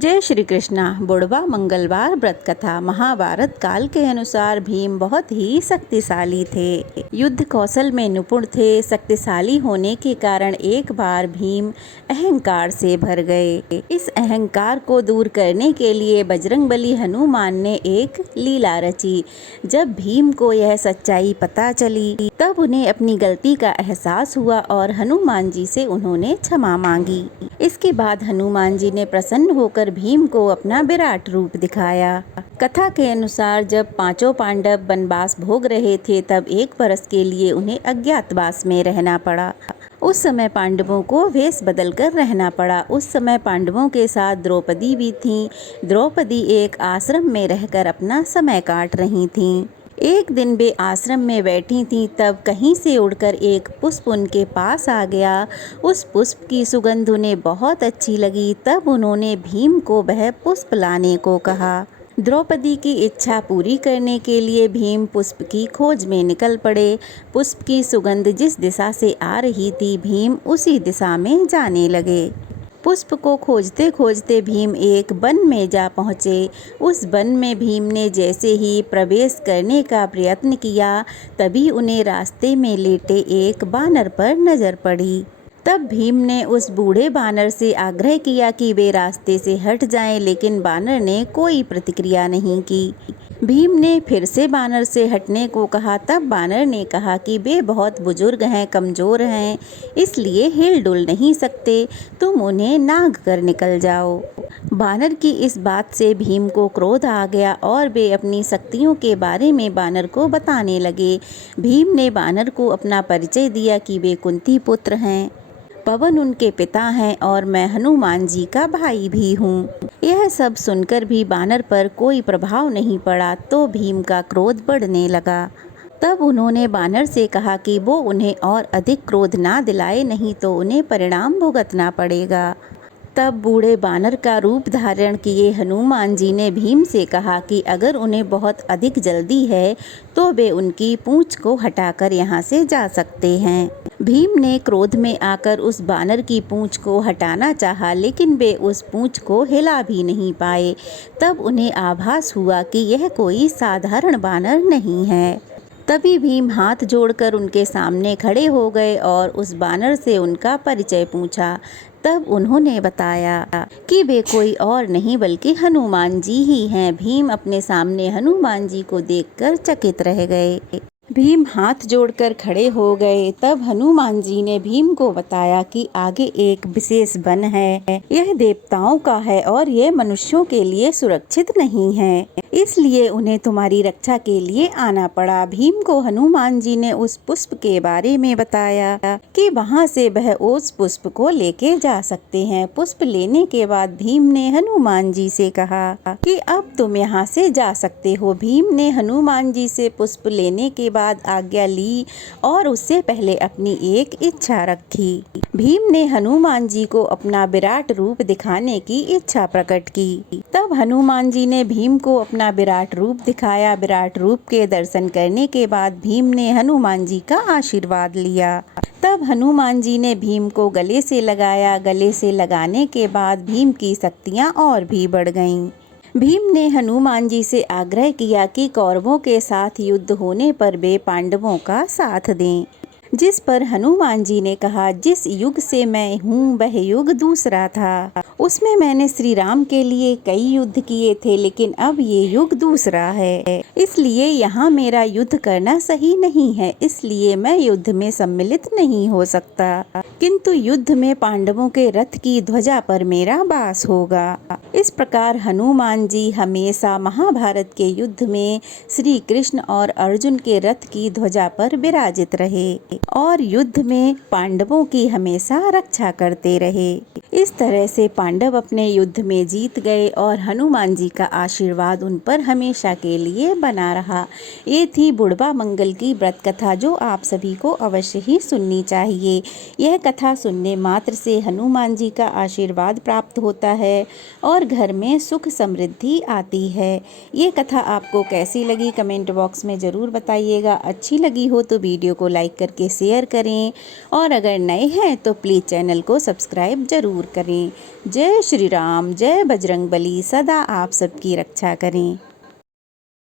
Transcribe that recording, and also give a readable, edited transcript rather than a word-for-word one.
जय श्री कृष्णा। बुढ़वा मंगलवार व्रत कथा। महाभारत काल के अनुसार भीम बहुत ही शक्तिशाली थे। युद्ध कौशल में निपुण थे। शक्तिशाली होने के कारण एक बार भीम अहंकार से भर गए। इस अहंकार को दूर करने के लिए बजरंगबली हनुमान ने एक लीला रची। जब भीम को यह सच्चाई पता चली तब उन्हें अपनी गलती का एहसास हुआ और हनुमान जी से उन्होंने क्षमा मांगी। इसके बाद हनुमान जी ने प्रसन्न होकर भीम को अपना विराट रूप दिखाया। कथा के अनुसार जब पांचों पांडव वनवास भोग रहे थे तब एक वर्ष के लिए उन्हें अज्ञातवास में रहना पड़ा। उस समय पांडवों को वेश बदलकर रहना पड़ा। उस समय पांडवों के साथ द्रौपदी भी थीं। द्रौपदी एक आश्रम में रहकर अपना समय काट रही थीं। एक दिन वे आश्रम में बैठी थीं तब कहीं से उड़कर एक पुष्प उनके पास आ गया। उस पुष्प की सुगंध उन्हें बहुत अच्छी लगी। तब उन्होंने भीम को वह पुष्प लाने को कहा। द्रौपदी की इच्छा पूरी करने के लिए भीम पुष्प की खोज में निकल पड़े। पुष्प की सुगंध जिस दिशा से आ रही थी भीम उसी दिशा में जाने लगे। पुष्प को खोजते खोजते भीम एक वन में जा पहुँचे। उस वन में भीम ने जैसे ही प्रवेश करने का प्रयत्न किया तभी उन्हें रास्ते में लेटे एक बानर पर नजर पड़ी। तब भीम ने उस बूढ़े बानर से आग्रह किया कि वे रास्ते से हट जाएं, लेकिन बानर ने कोई प्रतिक्रिया नहीं की। भीम ने फिर से बानर से हटने को कहा। तब बानर ने कहा कि वे बहुत बुजुर्ग हैं, कमज़ोर हैं, इसलिए हिल डुल नहीं सकते, तुम उन्हें नाग कर निकल जाओ। बानर की इस बात से भीम को क्रोध आ गया और वे अपनी शक्तियों के बारे में बानर को बताने लगे। भीम ने बानर को अपना परिचय दिया कि वे कुंती पुत्र हैं, पवन उनके पिता हैं और मैं हनुमान जी का भाई भी हूँ। यह सब सुनकर भी बानर पर कोई प्रभाव नहीं पड़ा तो भीम का क्रोध बढ़ने लगा। तब उन्होंने बानर से कहा कि वो उन्हें और अधिक क्रोध ना दिलाए, नहीं तो उन्हें परिणाम भुगतना पड़ेगा। तब बूढ़े बानर का रूप धारण किए हनुमान जी ने भीम से कहा कि अगर उन्हें बहुत अधिक जल्दी है तो वे उनकी पूंछ को हटाकर यहाँ से जा सकते हैं। भीम ने क्रोध में आकर उस बानर की पूंछ को हटाना चाहा, लेकिन वे उस पूंछ को हिला भी नहीं पाए। तब उन्हें आभास हुआ कि यह कोई साधारण बानर नहीं है। तभी भीम हाथ जोड़कर उनके सामने खड़े हो गए और उस बानर से उनका परिचय पूछा। तब उन्होंने बताया कि वे कोई और नहीं बल्कि हनुमान जी ही हैं। भीम अपने सामने हनुमान जी को देखकर चकित रह गए। भीम हाथ जोड़कर खड़े हो गए। तब हनुमान जी ने भीम को बताया कि आगे एक विशेष वन है, यह देवताओं का है और यह मनुष्यों के लिए सुरक्षित नहीं है, इसलिए उन्हें तुम्हारी रक्षा के लिए आना पड़ा। भीम को हनुमान जी ने उस पुष्प के बारे में बताया कि वहां से वह उस पुष्प को लेके जा सकते हैं। पुष्प लेने के बाद भीम ने हनुमान जी से कहा कि अब तुम यहाँ से जा सकते हो। भीम ने हनुमान जी से पुष्प लेने के बाद आज्ञा ली और उससे पहले अपनी एक इच्छा रखी। भीम ने हनुमान जी को अपना विराट रूप दिखाने की इच्छा प्रकट की। तब हनुमान जी ने भीम को अपना विराट रूप दिखाया। विराट रूप के दर्शन करने के बाद भीम ने हनुमान जी का आशीर्वाद लिया। तब हनुमान जी ने भीम को गले से लगाया। गले से लगाने के बाद भीम की शक्तियाँ और भी बढ़ गईं। भीम ने हनुमान जी से आग्रह किया कि कौरवों के साथ युद्ध होने पर वे पांडवों का साथ दें। जिस पर हनुमान जी ने कहा, जिस युग से मैं हूँ वह युग दूसरा था। उसमें मैंने श्री राम के लिए कई युद्ध किए थे, लेकिन अब ये युग दूसरा है, इसलिए यहाँ मेरा युद्ध करना सही नहीं है, इसलिए मैं युद्ध में सम्मिलित नहीं हो सकता, किंतु युद्ध में पांडवों के रथ की ध्वजा पर मेरा वास होगा। इस प्रकार हनुमान जी हमेशा महाभारत के युद्ध में श्री कृष्ण और अर्जुन के रथ की ध्वजा पर विराजित रहे और युद्ध में पांडवों की हमेशा रक्षा करते रहे। इस तरह से पांडव अपने युद्ध में जीत गए और हनुमान जी का आशीर्वाद उन पर हमेशा के लिए बना रहा। ये थी बुढ़वा मंगल की व्रत कथा, जो आप सभी को अवश्य ही सुननी चाहिए। यह कथा सुनने मात्र से हनुमान जी का आशीर्वाद प्राप्त होता है और घर में सुख समृद्धि आती है। ये कथा आपको कैसी लगी कमेंट बॉक्स में ज़रूर बताइएगा। अच्छी लगी हो तो वीडियो को लाइक करके शेयर करें और अगर नए हैं तो प्लीज़ चैनल को सब्सक्राइब ज़रूर करें। जय श्री राम, जय बजरंगबली, सदा आप सबकी रक्षा करें।